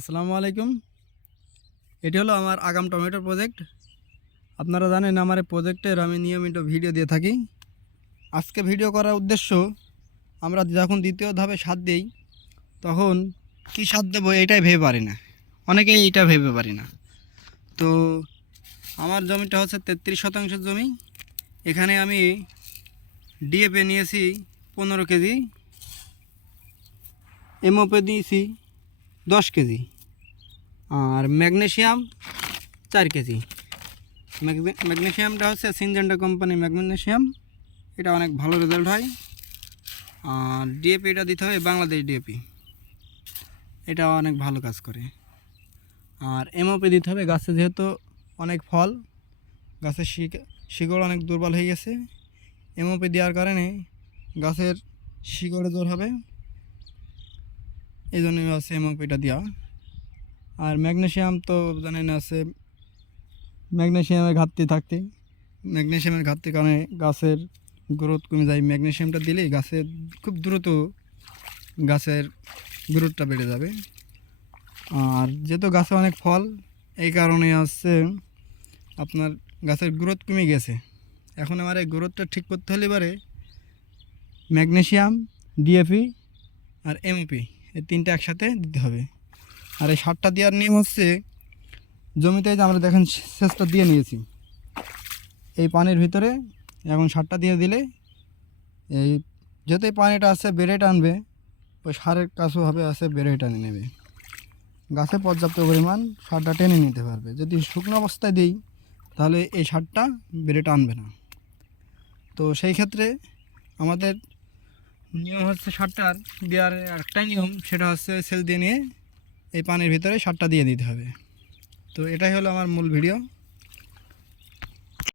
আসসালামু আলাইকুম। এটি হলো আমার আগাম টমেটো প্রজেক্ট। আপনারা জানেন আমার এই প্রজেক্টের আমি নিয়মিত ভিডিও দিয়ে থাকি। আজকে ভিডিও করার উদ্দেশ্য, আমরা যখন দ্বিতীয় ধাপে সার দিই তখন কি সার দেবো এটাই ভেবে পারি না, অনেকেই এইটা ভেবে পারি না। তো আমার জমিটা হচ্ছে 33 শতাংশ জমি। এখানে আমি ডিএপি নিয়েছি 15 কেজি, এমওপি দিয়েছি 10 কেজি, আর ম্যাগনেসিয়াম 4 কেজি। ম্যাগনেসিয়ামটা হচ্ছে সিনজেন্টা কোম্পানি ম্যাগনেসিয়াম, এটা অনেক ভালো রেজাল্ট হয়। আর ডিএপিটা দিতে হবে বাংলাদেশ ডিএপি, এটা অনেক ভালো কাজ করে। আর এমওপি দিতে হবে, গাছে যেহেতু অনেক ফল, গাছের শিকড় অনেক দুর্বল হয়ে গেছে, এমওপি দেওয়ার কারণে গাছের শিকড়ে জোর হবে, এই জন্য হচ্ছে এমওপিটা দেওয়া। আর ম্যাগনেসিয়াম তো জানেন আছে, ম্যাগনেসিয়ামের ঘাটতির কারণে গাছের গ্রোথ কমে যায়। ম্যাগনেসিয়ামটা দিলেই গাছের খুব দ্রুত গাছের গ্রোথটা বেড়ে যাবে। আর যেহেতু গাছে অনেক ফল, এই কারণে হচ্ছে আপনার গাছের গ্রোথ কমে গেছে। এখন আমার এই গ্রোথটা ঠিক করতে হলে এবারে ম্যাগনেসিয়াম, ডিএপি আর এমওপি এই তিনটা একসাথে দিতে হবে। আর এই সারটা দেওয়ার নিয়ম হচ্ছে, জমিতে যে আমরা দেখেন সেচটা দিয়ে নিয়েছি, এই পানির ভিতরে এখন সারটা দিয়ে দিলে এই যেহেতু এই পানিটা আছে বেড়ে টানবে, ওই সারের কাছেও হবে আছে বেড়ে টানে নেবে, গাছে পর্যাপ্ত পরিমাণ সারটা টেনে নিতে পারবে। যদি শুকনো অবস্থায় দিই তাহলে এই সারটা বেড়ে টানবে না। তো সেই ক্ষেত্রে আমাদের নিয়ম হচ্ছে সারটার দেওয়ার একটাই নিয়ম, সেটা হচ্ছে সেচ দিয়ে নিয়ে এই পানির ভিতরে সারটা দিয়ে দিতে হবে। তো এটাই হলো আমার মূল ভিডিও।